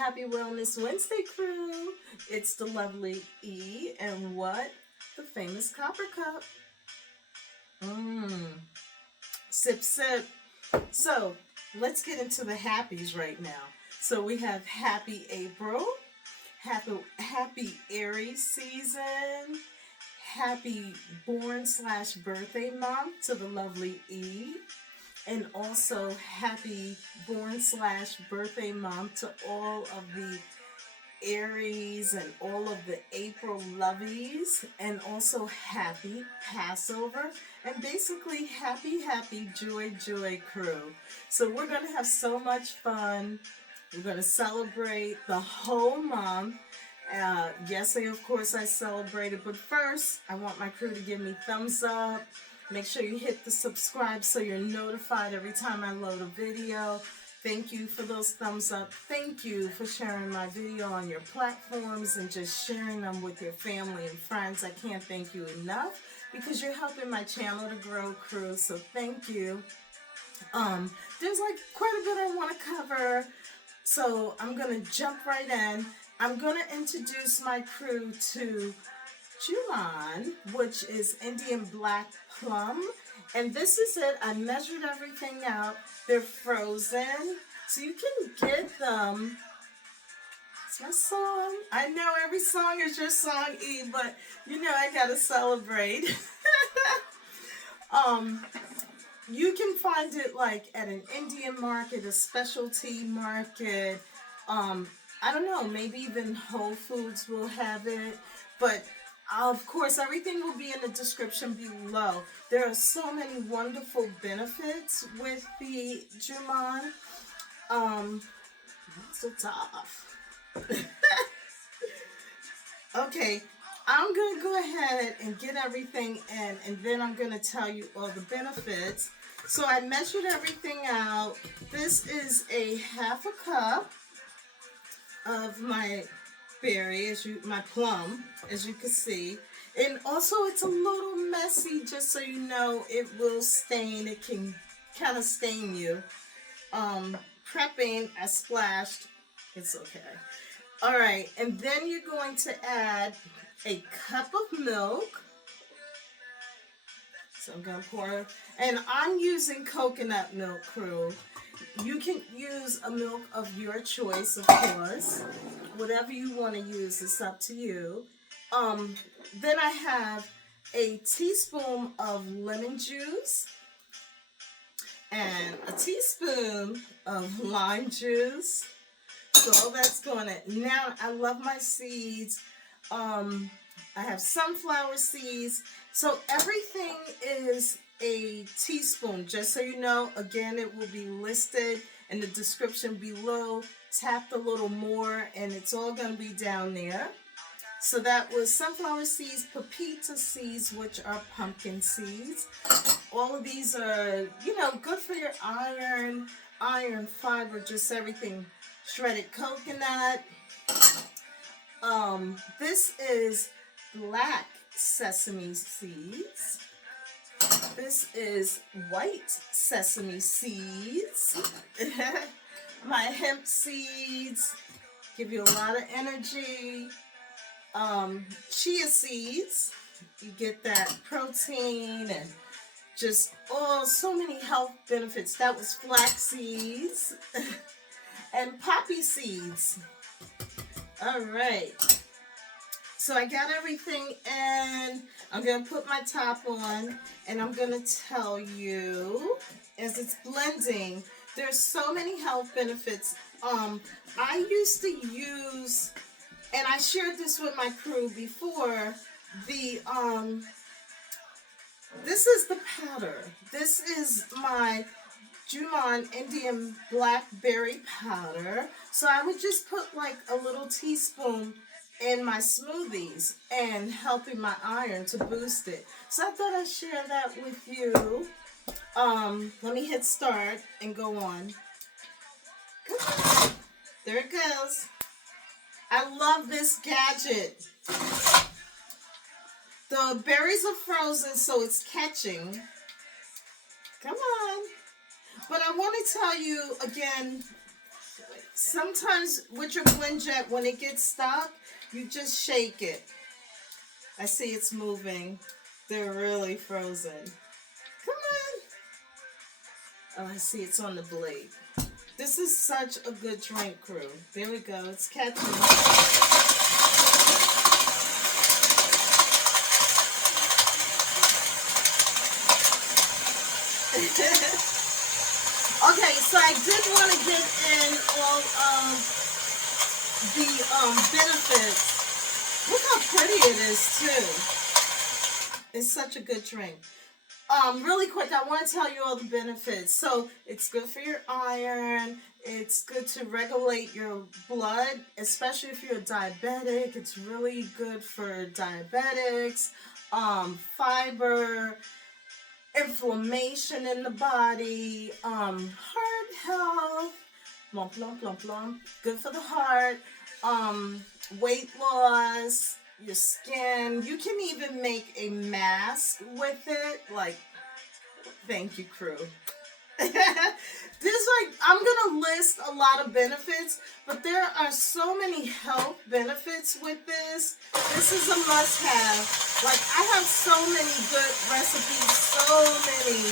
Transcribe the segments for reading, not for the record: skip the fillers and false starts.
Happy Wellness Wednesday, crew. It's the lovely E and what? The famous copper cup. Sip, sip. So, let's get into the happies right now. So, we have Happy April, Happy Aries season, Happy born/birthday month to the lovely E, and also happy born/birthday month to all of the Aries and all of the April loveys, and also happy Passover, and basically happy joy crew. So we're going to have so much fun. We're going to celebrate the whole month. Yesterday, of course, I celebrated, but first, I want my crew to give me thumbs up. Make sure you hit the subscribe so you're notified every time I load a video. Thank you for those thumbs up. Thank you for sharing my video on your platforms and just sharing them with your family and friends. I can't thank you enough because you're helping my channel to grow, crew, so thank you. There's like quite a bit I want to cover, so I'm going to jump right in. I'm going to introduce my crew to Jamun, which is Indian Black Plum. And this is it. I measured everything out. They're frozen, so you can get them. It's my song. I know every song is your song, E, but you know I gotta celebrate. You can find it like at an Indian market, a specialty market. I don't know, maybe even Whole Foods will have it, but of course, everything will be in the description below. There are so many wonderful benefits with the Jamun. Not so tough. Okay, I'm going to go ahead and get everything in, and then I'm going to tell you all the benefits. So I measured everything out. This is a half a cup of my berry, my plum, as you can see. And also it's a little messy, just so you know. It will stain. It can kind of stain you. Prepping, I splashed. It's okay. All right, and then you're going to add a cup of milk. So I'm going to pour, and I'm using coconut milk, crew. You can use a milk of your choice, of course. Whatever you want to use, it's up to you. Then I have a teaspoon of lemon juice and a teaspoon of lime juice. So all that's going in. Now, I love my seeds. I have sunflower seeds. So everything is a teaspoon, just so you know. Again, it will be listed in the description below. Tap the little more, and it's all going to be down there. So that was sunflower seeds, pepita seeds, which are pumpkin seeds. All of these are, you know, good for your iron, fiber, just everything. Shredded coconut. This is black sesame seeds. This is white sesame seeds. My hemp seeds give you a lot of energy. Chia seeds, you get that protein and just so many health benefits. That was flax seeds and poppy seeds. All right. So I got everything in. I'm going to put my top on, and I'm going to tell you, as it's blending, there's so many health benefits. I used to use, and I shared this with my crew before, this is the powder. This is my Jamun Indian Blackberry powder. So I would just put like a little teaspoon in my smoothies and helping my iron to boost it. So I thought I'd share that with you. Let me hit start and go on. There it goes. I love this gadget. The berries are frozen, so it's catching. Come on. But I want to tell you again, wait a Sometimes with your blend jet, when it gets stuck, you just shake it. I see it's moving. They're really frozen. Come on. Oh, I see it's on the blade. This is such a good drink, crew. There we go. It's catching. Okay, so I did want to get in all of the benefits. Look how pretty it is too. It's such a good drink. Really quick, I want to tell you all the benefits. So it's good for your iron. It's good to regulate your blood, especially if you're a diabetic. It's really good for diabetics. Fiber, inflammation in the body, heart health, plump, plump, plump, plump. Good for the heart. Weight loss, your skin. You can even make a mask with it. Like, thank you, crew. I'm gonna list a lot of benefits, but there are so many health benefits with this. This is a must-have. Like, I have so many good recipes, so many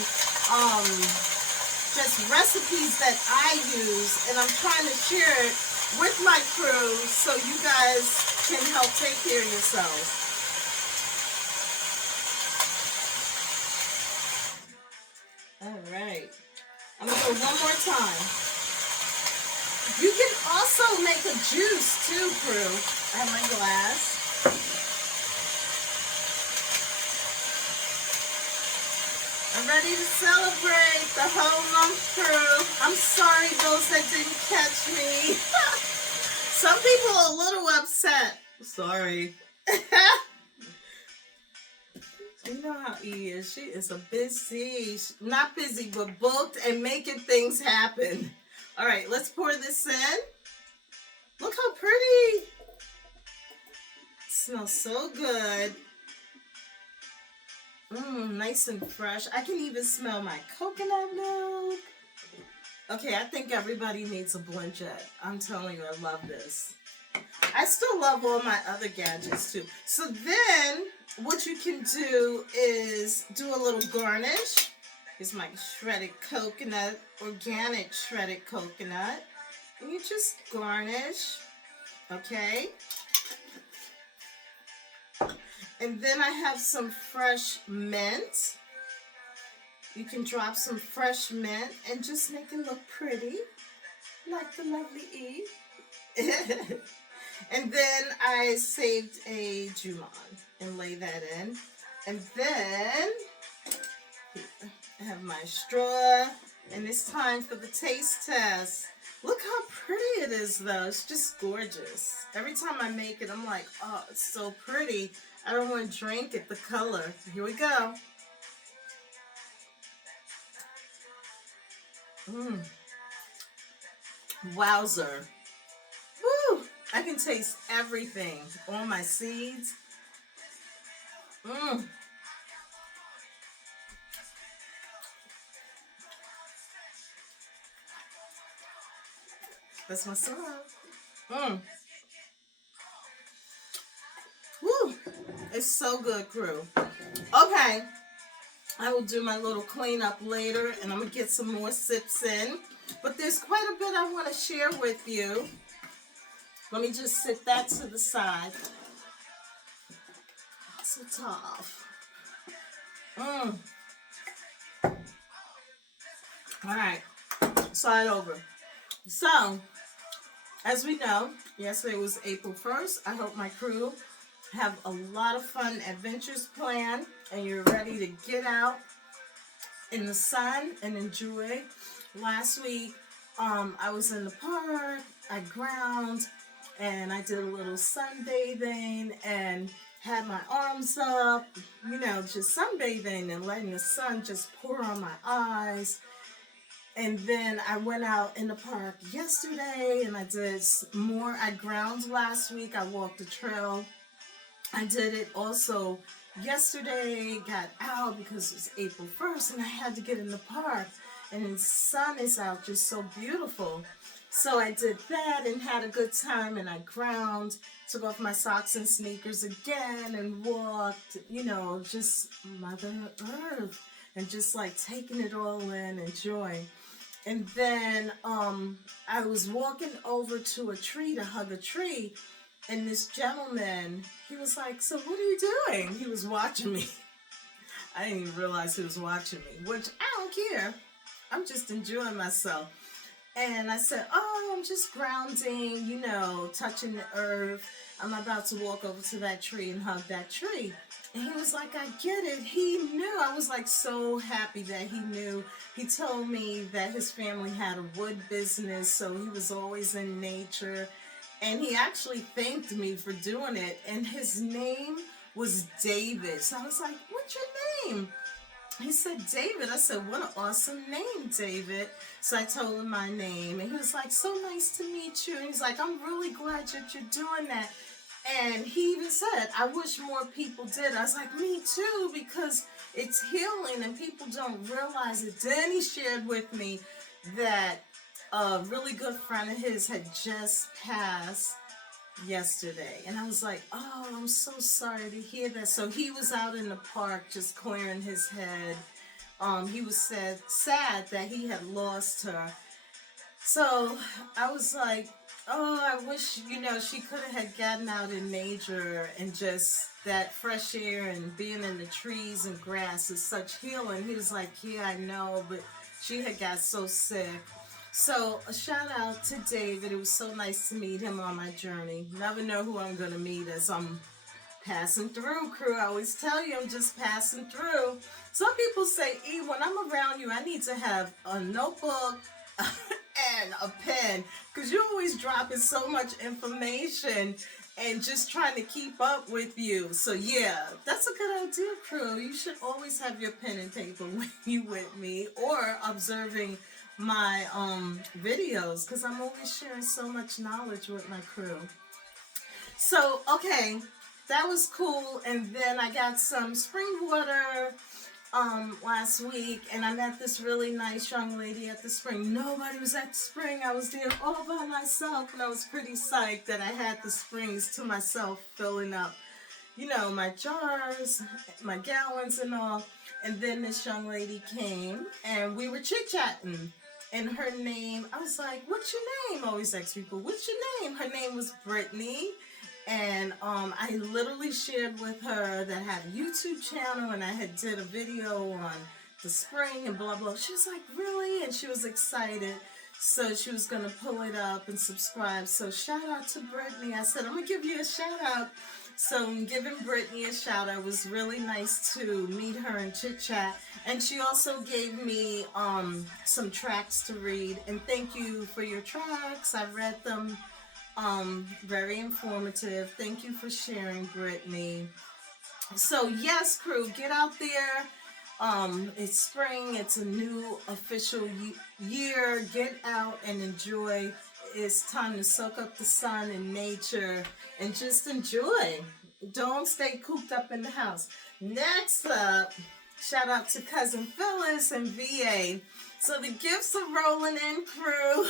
just recipes that I use, and I'm trying to share it with my crew so you guys can help take care of yourselves. All right. I'm going to go one more time. You can also make a juice too, crew. I have my glass. I'm ready to celebrate the whole month, crew. I'm sorry those that didn't catch me. Some people are a little upset. Sorry. You know how E is. She is a busy, not busy, but booked and making things happen. All right, let's pour this in. Look how pretty. It smells so good. Nice and fresh. I can even smell my coconut milk. Okay, I think everybody needs a blend jet. I'm telling you, I love this. I still love all my other gadgets too. So then, what you can do is do a little garnish. Here's my shredded coconut, organic shredded coconut. And you just garnish, okay? And then I have some fresh mint. You can drop some fresh mint and just make it look pretty, like the lovely E. And then I saved a Jamun and lay that in. And then I have my straw, and it's time for the taste test. Look how pretty it is, though. It's just gorgeous. Every time I make it, I'm like, oh, it's so pretty. I don't want to drink it, the color. Here we go. Wowzer. Woo! I can taste everything. All my seeds. That's my song. Woo! It's so good, crew. Okay. I will do my little cleanup later, and I'm going to get some more sips in. But there's quite a bit I want to share with you. Let me just sit that to the side. So tough. All right. Slide over. So, as we know, yesterday was April 1st. I hope my crew have a lot of fun adventures planned, and you're ready to get out in the sun and enjoy. Last week, I was in the park, I ground, and I did a little sunbathing and had my arms up, you know, just sunbathing and letting the sun just pour on my eyes. And then I went out in the park yesterday and I did more. I ground last week. I walked the trail. I did it also yesterday, got out because it's April 1st and I had to get in the park. And the sun is out, just so beautiful. So I did that and had a good time, and I ground, took off my socks and sneakers again and walked, just Mother Earth and just like taking it all in, enjoying. And then I was walking over to a tree to hug a tree, and this gentleman, he was like, "So what are you doing?" He was watching me. I didn't even realize he was watching me, which I don't care. I'm just enjoying myself. And I said, "Oh, I'm just grounding, touching the earth. I'm about to walk over to that tree and hug that tree." And he was like, "I get it." He knew. I was like so happy that he knew. He told me that his family had a wood business, so he was always in nature. And he actually thanked me for doing it. And his name was David. So I was like, "What's your name?" He said, "David." I said, "What an awesome name, David." So I told him my name, and he was like, "So nice to meet you." And he's like, "I'm really glad that you're doing that." And he even said, "I wish more people did." I was like, "Me too," because it's healing and people don't realize it. Then he shared with me that a really good friend of his had just passed yesterday, and I was like, "Oh, I'm so sorry to hear that." So he was out in the park just clearing his head. He was sad that he had lost her. So I was like, "Oh, I wish she could have had gotten out in nature, and just that fresh air and being in the trees and grass is such healing." He was like, "Yeah, I know, but she had got so sick." So a shout out to David. It was so nice to meet him on my journey. Never know who I'm gonna meet as I'm passing through, crew. I always tell you I'm just passing through. Some people say, "E, when I'm around you, I need to have a notebook and a pen, because you're always dropping so much information and just trying to keep up with you." So yeah, that's a good idea, crew. You should always have your pen and paper when you with me, or observing my videos, because I'm always sharing so much knowledge with my crew. So okay, that was cool. And then I got some spring water last week, and I met this really nice young lady at the spring. Nobody was at the spring. I was there all by myself, and I was pretty psyched that I had the springs to myself, filling up my jars, my gallons and all. And then this young lady came, and we were chit-chatting. And her name, I was like, "What's your name?" I always ask people, "What's your name?" Her name was Brittany. And I literally shared with her that I had a YouTube channel, and I had did a video on the spring and blah, blah. She was like, "Really?" And she was excited. So she was going to pull it up and subscribe. So shout out to Brittany. I said, "I'm going to give you a shout out." So I'm giving Brittany a shout out. It was really nice to meet her and chit chat. And she also gave me some tracts to read. And thank you for your tracts. I read them. Very informative. Thank you for sharing, Brittany. So yes, crew, get out there. It's spring. It's a new official year. Get out and enjoy. It's time to soak up the sun and nature and just enjoy. Don't stay cooped up in the house. Next up, shout out to Cousin Phyllis and VA. So the gifts are rolling in, crew.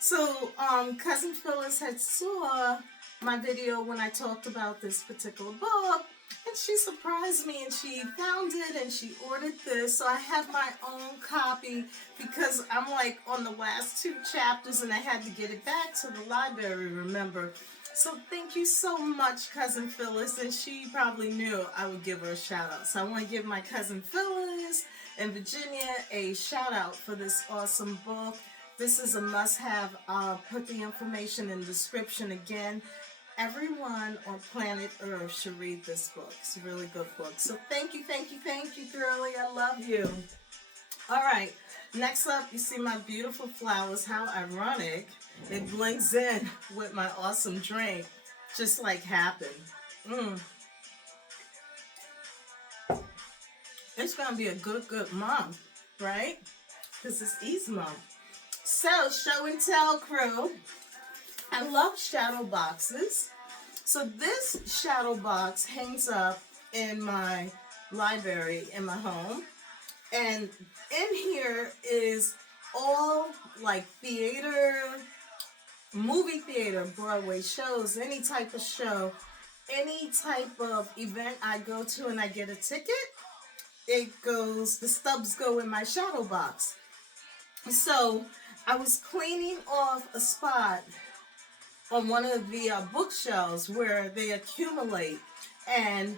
So Cousin Phyllis had saw my video when I talked about this particular book, and she surprised me, and she found it, and she ordered this. So I have my own copy, because I'm like on the last 2 chapters, and I had to get it back to the library, remember. So thank you so much, Cousin Phyllis, and she probably knew I would give her a shout out. So I want to give my Cousin Phyllis and Virginia a shout out for this awesome book. This is a must-have. I'll put the information in the description again. Everyone on planet Earth should read this book. It's a really good book. So thank you, thank you, thank you, girlie. I love you. All right. Next up, you see my beautiful flowers. How ironic. It blends in with my awesome drink. Just like happened. It's going to be a good month, right? Because it's Ease month. So, show and tell, crew. I love shadow boxes. So this shadow box hangs up in my library in my home. And in here is all like theater, movie theater, Broadway shows, any type of show, any type of event I go to and I get a ticket, the stubs go in my shadow box. So I was cleaning off a spot on one of the bookshelves where they accumulate. And,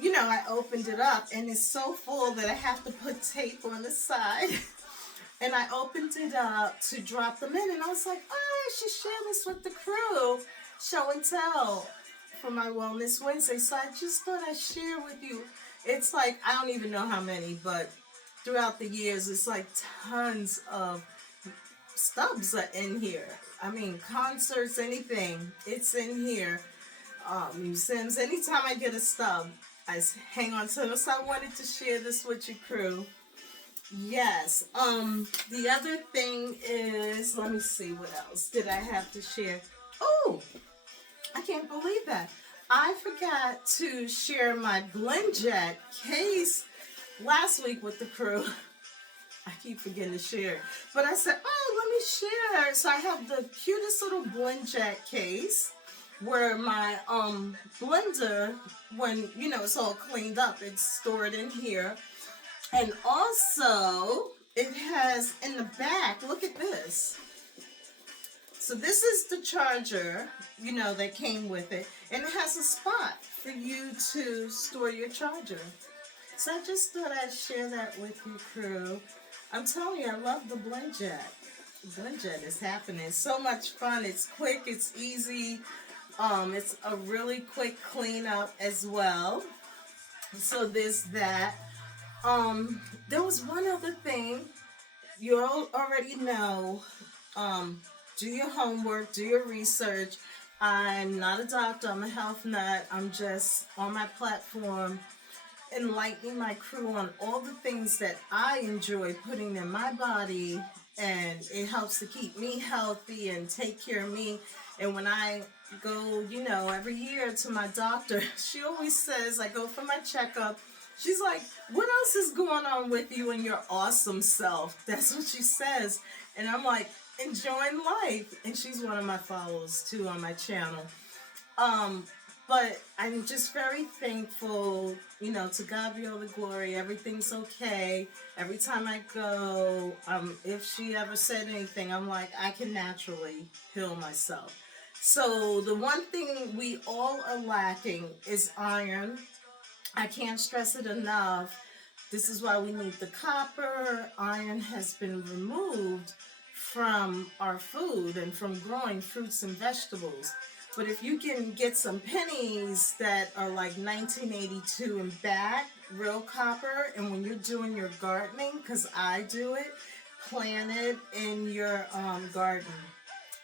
I opened it up and it's so full that I have to put tape on the side. And I opened it up to drop them in. And I was like, oh, I should share this with the crew. Show and tell for my Wellness Wednesday. So I just thought I'd share with you. It's like, I don't even know how many, but throughout the years, it's like tons of stubs are in here. I mean, concerts, anything, it's in here. Museums, anytime I get a stub, I hang on to them. So I wanted to share this with your crew. Yes. The other thing is, let me see, what else did I have to share? Oh, I can't believe that. I forgot to share my Blend Jet case last week with the crew. I keep forgetting to share. But I said, oh, let me share. So I have the cutest little Blend Jet case where my blender, when, it's all cleaned up, it's stored in here. And also, it has in the back, look at this. So this is the charger, that came with it. And it has a spot for you to store your charger. So I just thought I'd share that with you, crew. I'm telling you, I love the Blend Jet. Blend Jet is happening. It's so much fun. It's quick. It's easy. It's a really quick cleanup as well. So there's that. There was one other thing. You all already know. Do your homework. Do your research. I'm not a doctor. I'm a health nut. I'm just on my platform enlightening my crew on all the things that I enjoy putting in my body, and it helps to keep me healthy and take care of me. And when I go, every year to my doctor, she always says, I go for my checkup, she's like, what else is going on with you and your awesome self? That's what she says. And I'm like, enjoying life. And she's one of my followers too on my channel. But I'm just very thankful, to God be all the glory. Everything's okay. Every time I go, if she ever said anything, I'm like, I can naturally heal myself. So the one thing we all are lacking is iron. I can't stress it enough. This is why we need the copper. Iron has been removed from our food and from growing fruits and vegetables. But if you can get some pennies that are like 1982 and back, real copper, and when you're doing your gardening, because I do it, plant it in your garden.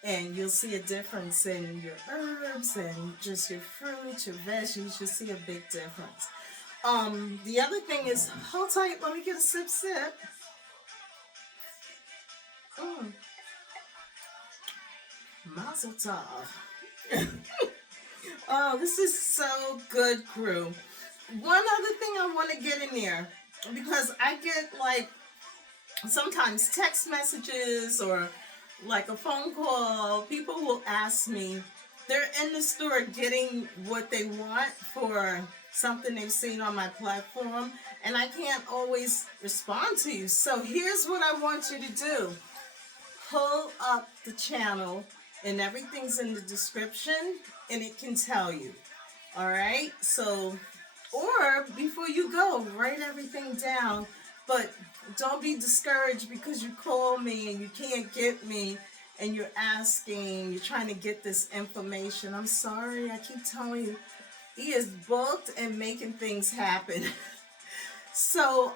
And you'll see a difference in your herbs and just your fruits, your veggies. You'll see a big difference. The other thing is, hold tight, let me get a sip. Mazel tov. Oh, this is so good, crew. One other thing I want to get in there, because I get sometimes text messages or like a phone call. People will ask me, they're in the store getting what they want for something they've seen on my platform, and I can't always respond to you. So here's what I want you to do. Pull up the channel, and everything's in the description, and it can tell you. All right? So, or before you go, write everything down. But don't be discouraged because you call me and you can't get me and you're asking, you're trying to get this information. I'm sorry, I keep telling you, he is booked and making things happen. So,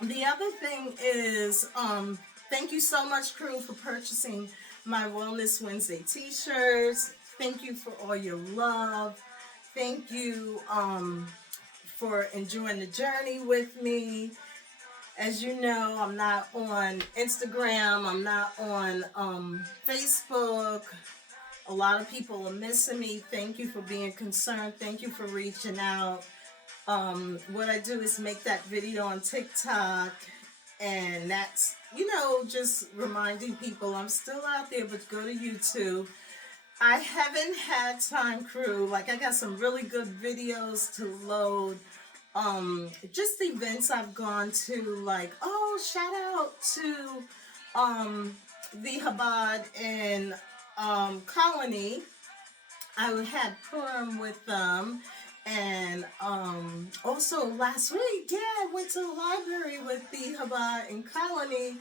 the other thing is, thank you so much, crew, for purchasing my Wellness Wednesday t-shirts. Thank you for all your love. Thank you for enjoying the journey with me. As you know, I'm not on Instagram. I'm not on Facebook. A lot of people are missing me. Thank you for being concerned. Thank you for reaching out. What I do is make that video on TikTok And that's, just reminding people I'm still out there, but go to YouTube. I haven't had time, crew. Like, I got some really good videos to load. Just events I've gone to, like, oh, shout out to the Chabad in Colony. I had Purim with them. And also last week, yeah, I went to the library with the Chabad in Colony,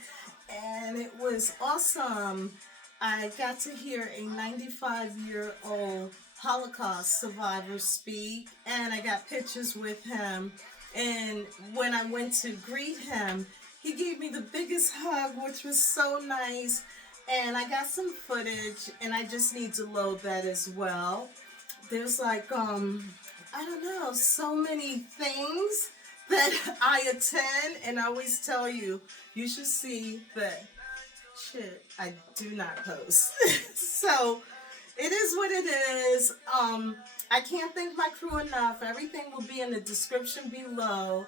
and it was awesome. I got to hear a 95-year-old Holocaust survivor speak, and I got pictures with him. And when I went to greet him, he gave me the biggest hug, which was so nice. And I got some footage, and I just need to load that as well. There's like, I don't know, so many things that I attend, and I always tell you, you should see that shit I do not post. So it is what it is. I can't thank my crew enough. Everything will be in the description below.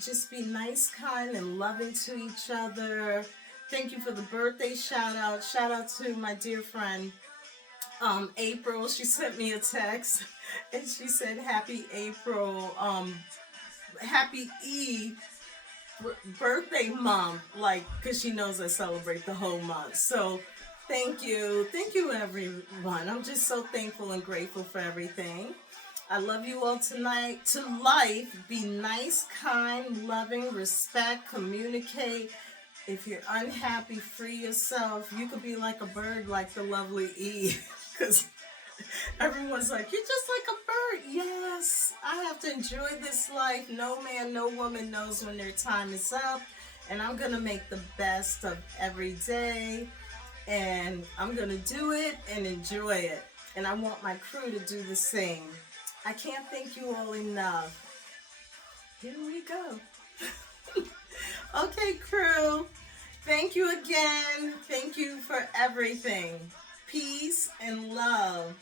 Just be nice, kind, and loving to each other. Thank you for the birthday shout out. Shout out to my dear friend April. She sent me a text and she said happy April, happy birthday month, like, because she knows I celebrate the whole month. So thank you everyone. I'm just so thankful and grateful for everything. I love you all tonight. To life, be nice, kind, loving, respect, communicate. If you're unhappy, free yourself. You could be like a bird, like the lovely E. Because everyone's like, you're just like a bird. Yes, I have to enjoy this life. No man, no woman knows when their time is up. And I'm going to make the best of every day. And I'm going to do it and enjoy it. And I want my crew to do the same. I can't thank you all enough. Here we go. Okay, crew. Thank you again. Thank you for everything. Peace and love.